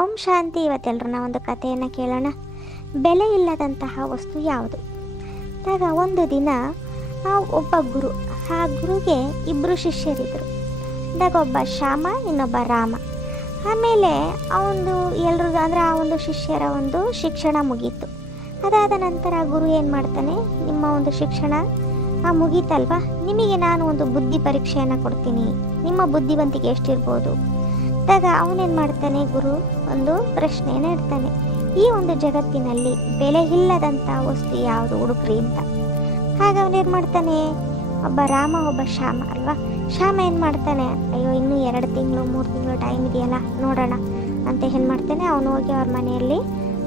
ಓಂ ಶಾಂತಿ. ಇವತ್ತೆಲ್ಲರೂ ನಾವು ಒಂದು ಕಥೆಯನ್ನು ಕೇಳೋಣ. ಬೆಲೆ ಇಲ್ಲದಂತಹ ವಸ್ತು ಯಾವುದು? ಆಗ ಒಂದು ದಿನ ಒಬ್ಬ ಗುರು, ಆ ಗುರುಗೆ ಇಬ್ಬರು ಶಿಷ್ಯರಿದ್ದರು. ಅಂದಾಗ ಒಬ್ಬ ಶ್ಯಾಮ, ಇನ್ನೊಬ್ಬ ರಾಮ. ಆಮೇಲೆ ಎಲ್ರಿಗೂ ಅಂದರೆ ಆ ಒಂದು ಶಿಷ್ಯರ ಒಂದು ಶಿಕ್ಷಣ ಮುಗೀತು. ಅದಾದ ನಂತರ ಗುರು ಏನು ಮಾಡ್ತಾನೆ, ನಿಮ್ಮ ಒಂದು ಶಿಕ್ಷಣ ಮುಗೀತಲ್ವಾ, ನಿಮಗೆ ನಾನು ಒಂದು ಬುದ್ಧಿ ಪರೀಕ್ಷೆಯನ್ನು ಕೊಡ್ತೀನಿ, ನಿಮ್ಮ ಬುದ್ಧಿವಂತಿಕೆ ಎಷ್ಟಿರ್ಬೋದು. ಆಗ ಅವನೇನು ಮಾಡ್ತಾನೆ, ಗುರು ಒಂದು ಪ್ರಶ್ನೆಯನ್ನು ಇಡ್ತಾನೆ, ಈ ಒಂದು ಜಗತ್ತಿನಲ್ಲಿ ಬೆಲೆ ಇಲ್ಲದಂಥ ವಸ್ತು ಯಾವುದು ಹುಡುಕ್ರಿ ಅಂತ. ಆಗ ಅವನೇನು ಮಾಡ್ತಾನೆ, ಒಬ್ಬ ರಾಮ ಒಬ್ಬ ಶ್ಯಾಮ ಅಲ್ವಾ. ಶ್ಯಾಮ ಏನು ಮಾಡ್ತಾನೆ, ಅಯ್ಯೋ ಇನ್ನೂ 2 ತಿಂಗಳು 3 ತಿಂಗಳು ಟೈಮ್ ಇದೆಯಲ್ಲ ನೋಡೋಣ ಅಂತ ಏನು ಮಾಡ್ತಾನೆ, ಅವನು ಹೋಗಿ ಅವ್ರ ಮನೆಯಲ್ಲಿ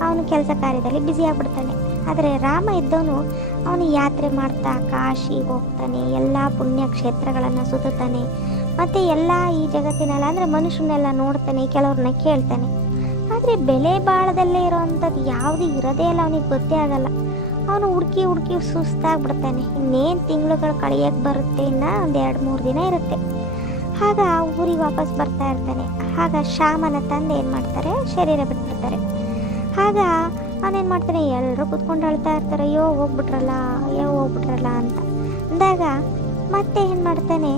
ಅವನು ಕೆಲಸ ಕಾರ್ಯದಲ್ಲಿ ಬ್ಯುಸಿ ಆಗಿಬಿಡ್ತಾನೆ. ಆದರೆ ರಾಮ ಇದ್ದವನು ಅವನು ಯಾತ್ರೆ ಮಾಡ್ತಾ ಕಾಶಿಗೆ ಹೋಗ್ತಾನೆ, ಎಲ್ಲ ಪುಣ್ಯ ಕ್ಷೇತ್ರಗಳನ್ನು ಸುತ್ತಾನೆ, ಮತ್ತು ಎಲ್ಲ ಈ ಜಗತ್ತಿನೆಲ್ಲ ಅಂದರೆ ಮನುಷ್ಯನೆಲ್ಲ ನೋಡ್ತಾನೆ, ಕೆಲವ್ರನ್ನ ಕೇಳ್ತಾನೆ. ಆದರೆ ಬೆಲೆ ಬಾಳದಲ್ಲೇ ಇರೋವಂಥದ್ದು ಯಾವುದು ಇರೋದೇ ಇಲ್ಲ, ಅವನಿಗೆ ಗೊತ್ತೇ ಆಗಲ್ಲ. ಅವನು ಹುಡುಕಿ ಹುಡುಕಿ ಸುಸ್ತಾಗ್ಬಿಡ್ತಾನೆ. ಇನ್ನೇನು ತಿಂಗಳುಗಳು ಕಳೆಯೋಕ್ಕೆ ಬರುತ್ತೆ, ಇನ್ನು ಒಂದು 2-3 ದಿನ ಇರುತ್ತೆ. ಆಗ ಊರಿಗೆ ವಾಪಸ್ ಬರ್ತಾ ಇರ್ತಾನೆ. ಆಗ ಶ್ಯಾಮನ ತಂದೆ ಏನು ಮಾಡ್ತಾರೆ, ಶರೀರ ಬಿಟ್ಬಿಡ್ತಾರೆ. ಆಗ ಅವನೇನು ಮಾಡ್ತಾನೆ, ಎಲ್ಲರೂ ಕೂತ್ಕೊಂಡು ಅಳ್ತಾ ಇರ್ತಾರೆ, ಅಯ್ಯೋ ಹೋಗ್ಬಿಟ್ರಲ್ಲ ಅಂತ ಅಂದಾಗ ಮತ್ತೆ ಏನು ಮಾಡ್ತಾನೆ,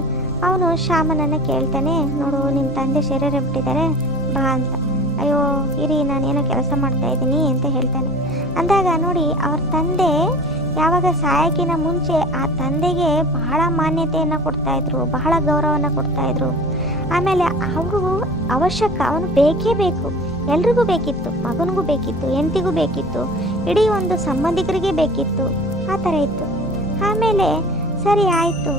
ಅವನು ಶ್ಯಾಮನನ್ನು ಕೇಳ್ತಾನೆ, ನೋಡು ನಿಮ್ಮ ತಂದೆ ಶರೀರ ಬಿಟ್ಟಿದ್ದಾರೆ ಬಾ ಅಂತ. ಅಯ್ಯೋ ಇರಿ, ನಾನೇನೋ ಕೆಲಸ ಮಾಡ್ತಾ ಇದ್ದೀನಿ ಅಂತ ಹೇಳ್ತಾನೆ. ಅಂದಾಗ ನೋಡಿ, ಅವ್ರ ತಂದೆ ಯಾವಾಗ ಸಾಯಕ್ಕಿನ ಮುಂಚೆ ಆ ತಂದೆಗೆ ಬಹಳ ಮಾನ್ಯತೆಯನ್ನು ಕೊಡ್ತಾಯಿದ್ರು, ಬಹಳ ಗೌರವವನ್ನು ಕೊಡ್ತಾಯಿದ್ರು. ಆಮೇಲೆ ಅವರು ಅವಶ್ಯಕ, ಅವನು ಬೇಕೇ ಬೇಕು, ಎಲ್ರಿಗೂ ಬೇಕಿತ್ತು, ಮಗನಿಗೂ ಬೇಕಿತ್ತು, ಹೆಂಡತಿಗೂ ಬೇಕಿತ್ತು, ಇಡೀ ಒಂದು ಸಂಬಂಧಿಕರಿಗೆ ಬೇಕಿತ್ತು, ಆ ಥರ ಇತ್ತು. ಆಮೇಲೆ ಸರಿ ಆಯಿತು,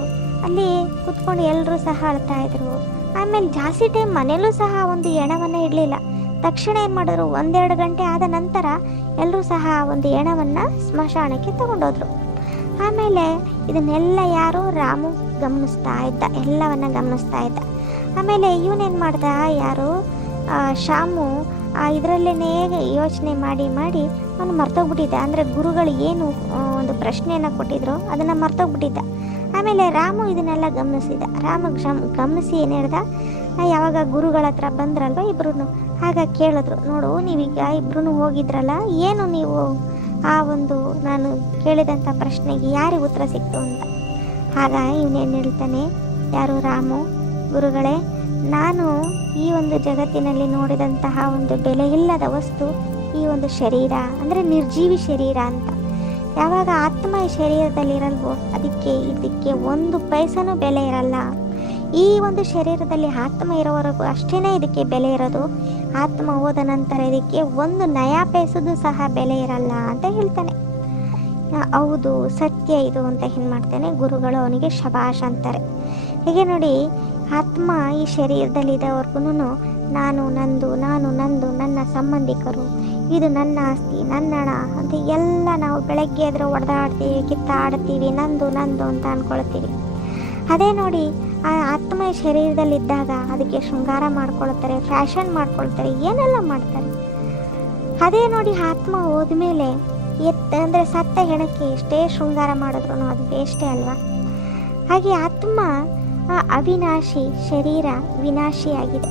ಅಲ್ಲಿ ಕುತ್ಕೊಂಡು ಎಲ್ಲರೂ ಸಹ ಅಳ್ತಾ ಇದ್ರು. ಆಮೇಲೆ ಜಾಸ್ತಿ ಟೈಮ್ ಮನೇಲೂ ಸಹ ಒಂದು ಎಣವನ್ನು ಇಡಲಿಲ್ಲ. ತಕ್ಷಣ ಏನು ಮಾಡಿದ್ರು, 1-2 ಗಂಟೆ ಆದ ನಂತರ ಎಲ್ಲರೂ ಸಹ ಒಂದು ಎಣವನ್ನು ಸ್ಮಶಾನಕ್ಕೆ ತಗೊಂಡೋದ್ರು. ಆಮೇಲೆ ಇದನ್ನೆಲ್ಲ ಯಾರು, ರಾಮು ಗಮನಿಸ್ತಾ ಇದ್ದ, ಎಲ್ಲವನ್ನ ಗಮನಿಸ್ತಾ ಇದ್ದ. ಆಮೇಲೆ ಇವನೇನು ಮಾಡ್ದ, ಯಾರು ಶ್ಯಾಮು ಇದರಲ್ಲೇ ಯೋಚನೆ ಮಾಡಿ ಅವನು ಮರ್ತೋಗ್ಬಿಟ್ಟಿದ್ದ. ಅಂದರೆ ಗುರುಗಳು ಏನು ಒಂದು ಪ್ರಶ್ನೆಯನ್ನು ಕೊಟ್ಟಿದ್ರು ಅದನ್ನು ಮರ್ತೋಗ್ಬಿಟ್ಟಿದ್ದ. ಆಮೇಲೆ ರಾಮು ಇದನ್ನೆಲ್ಲ ಗಮನಿಸಿದ. ಗಮನಿಸಿ ಏನು ಹೇಳ್ದ, ಯಾವಾಗ ಗುರುಗಳ ಹತ್ರ ಬಂದ್ರಲ್ವ ಇಬ್ರು, ಆಗ ಕೇಳಿದ್ರು, ನೋಡು ನೀವೀಗ ಇಬ್ರು ಹೋಗಿದ್ರಲ್ಲ, ಏನು ನೀವು ಆ ಒಂದು ನಾನು ಕೇಳಿದಂಥ ಪ್ರಶ್ನೆಗೆ ಯಾರಿಗೆ ಉತ್ತರ ಸಿಕ್ತು ಅಂತ. ಆಗ ಇವನೇನು ಹೇಳ್ತಾನೆ, ಯಾರು ರಾಮು, ಗುರುಗಳೇ, ನಾನು ಈ ಒಂದು ಜಗತ್ತಿನಲ್ಲಿ ನೋಡಿದಂತಹ ಒಂದು ಬೆಲೆ ಇಲ್ಲದ ವಸ್ತು ಈ ಒಂದು ಶರೀರ, ಅಂದರೆ ನಿರ್ಜೀವಿ ಶರೀರ ಅಂತ. ಯಾವಾಗ ಆತ್ಮ ಈ ಶರೀರದಲ್ಲಿ ಇರಲ್ವೋ ಇದಕ್ಕೆ 1 ಪೈಸನೂ ಬೆಲೆ ಇರಲ್ಲ. ಈ ಒಂದು ಶರೀರದಲ್ಲಿ ಆತ್ಮ ಇರೋವರೆಗೂ ಅಷ್ಟೇ ಇದಕ್ಕೆ ಬೆಲೆ ಇರೋದು. ಆತ್ಮ ಹೋದ ನಂತರ ಇದಕ್ಕೆ 1 ನಯಾ ಪೈಸದು ಸಹ ಬೆಲೆ ಇರಲ್ಲ ಅಂತ ಹೇಳ್ತಾನೆ. ಹೌದು, ಸತ್ಯ ಇದು ಅಂತ ಏನು ಮಾಡ್ತಾನೆ, ಗುರುಗಳು ಅವನಿಗೆ ಶಬಾಷ್ ಅಂತಾರೆ. ಹೀಗೆ ನೋಡಿ, ಆತ್ಮ ಈ ಶರೀರದಲ್ಲಿದ್ದವರೆಗೂ ನಾನು ನಂದು ನನ್ನ ಸಂಬಂಧಿಕರು, ಇದು ನನ್ನ ಆಸ್ತಿ, ನನ್ನ ಹಣ ಅಂತ ಎಲ್ಲ ನಾವು ಬೆಳಗ್ಗೆ ಎದ್ರೆ ಹೊಡೆದಾಡ್ತೀವಿ, ಕಿತ್ತಾಡ್ತೀವಿ, ನಂದು ಅಂತ ಅಂದ್ಕೊಳ್ತೀವಿ. ಅದೇ ನೋಡಿ, ಆ ಆತ್ಮ ಶರೀರದಲ್ಲಿದ್ದಾಗ ಅದಕ್ಕೆ ಶೃಂಗಾರ ಮಾಡ್ಕೊಳ್ತಾರೆ, ಫ್ಯಾಷನ್ ಮಾಡ್ಕೊಳ್ತಾರೆ, ಏನೆಲ್ಲ ಮಾಡ್ತಾರೆ. ಅದೇ ನೋಡಿ, ಆತ್ಮ ಹೋದ್ಮೇಲೆ ಅಂದರೆ ಸತ್ತ ಹೆಣಕ್ಕೆ ಎಷ್ಟೇ ಶೃಂಗಾರ ಮಾಡಿದ್ರು ಅದು ವೇಸ್ಟೇ ಅಲ್ವಾ. ಹಾಗೆ ಆತ್ಮ ಅವಿನಾಶಿ, ಶರೀರ ವಿನಾಶಿಯಾಗಿದೆ.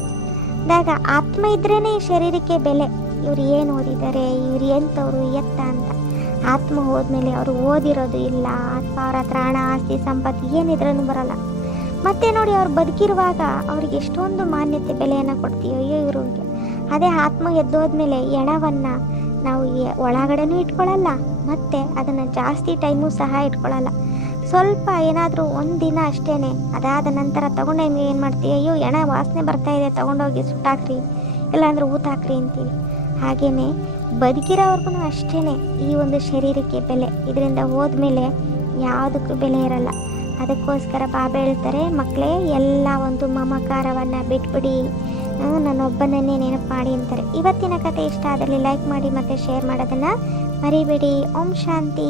ಆದಾಗ ಆತ್ಮ ಇದ್ರೇ ಶರೀರಕ್ಕೆ ಬೆಲೆ. ಇವ್ರು ಏನು ಓದಿದ್ದಾರೆ, ಇವ್ರು ಎಂಥವ್ರು ಎತ್ತ ಅಂತ. ಆತ್ಮ ಹೋದ್ಮೇಲೆ ಅವರು ಓದಿರೋದು ಇಲ್ಲ, ಅವರ ಹತ್ರ ಹಣ ಆಸ್ತಿ ಸಂಪತ್ತು ಏನಿದ್ರೂ ಬರಲ್ಲ. ಮತ್ತೆ ನೋಡಿ, ಅವ್ರು ಬದುಕಿರುವಾಗ ಅವ್ರಿಗೆ ಎಷ್ಟೊಂದು ಮಾನ್ಯತೆ ಬೆಲೆಯನ್ನು ಕೊಡ್ತೀವಿ, ಅಯ್ಯೋ ಇವ್ರಿಗೆ. ಅದೇ ಆತ್ಮ ಎದ್ದೋದ್ಮೇಲೆ ಎಣವನ್ನು ನಾವು ಒಳಗಡೆನೂ ಇಟ್ಕೊಳ್ಳಲ್ಲ, ಮತ್ತು ಅದನ್ನು ಜಾಸ್ತಿ ಟೈಮು ಸಹ ಇಟ್ಕೊಳ್ಳಲ್ಲ. ಸ್ವಲ್ಪ ಏನಾದರೂ 1 ದಿನ ಅಷ್ಟೇ, ಅದಾದ ನಂತರ ತೊಗೊಂಡು ಏನು ಮಾಡ್ತೀವಿ, ಅಯ್ಯೋ ಎಣ ವಾಸನೆ ಬರ್ತಾ ಇದೆ, ತೊಗೊಂಡೋಗಿ ಸುಟ್ಟಾಕ್ರಿ, ಇಲ್ಲಾಂದ್ರೆ ಊತಾಕ್ರಿ ಅಂತೀವಿ. ಹಾಗೆಯೇ ಬದುಕಿರೋವ್ರಿಗೂ ಅಷ್ಟೇ ಈ ಒಂದು ಶರೀರಕ್ಕೆ ಬೆಲೆ. ಇದರಿಂದ ಹೋದ್ಮೇಲೆ ಯಾವುದಕ್ಕೂ ಬೆಲೆ ಇರಲ್ಲ. ಅದಕ್ಕೋಸ್ಕರ ಬಾಬಾ ಹೇಳ್ತಾರೆ, ಮಕ್ಕಳೇ ಎಲ್ಲ ಒಂದು ಮಮಕಾರವನ್ನು ಬಿಟ್ಬಿಡಿ, ನನ್ನೊಬ್ಬನನ್ನೇ ನೆನಪು ಮಾಡಿ ಅಂತಾರೆ. ಇವತ್ತಿನ ಕತೆ ಇಷ್ಟ ಆದಲ್ಲಿ ಲೈಕ್ ಮಾಡಿ ಮತ್ತು ಶೇರ್ ಮಾಡೋದನ್ನು ಮರಿಬೇಡಿ. ಓಂ ಶಾಂತಿ.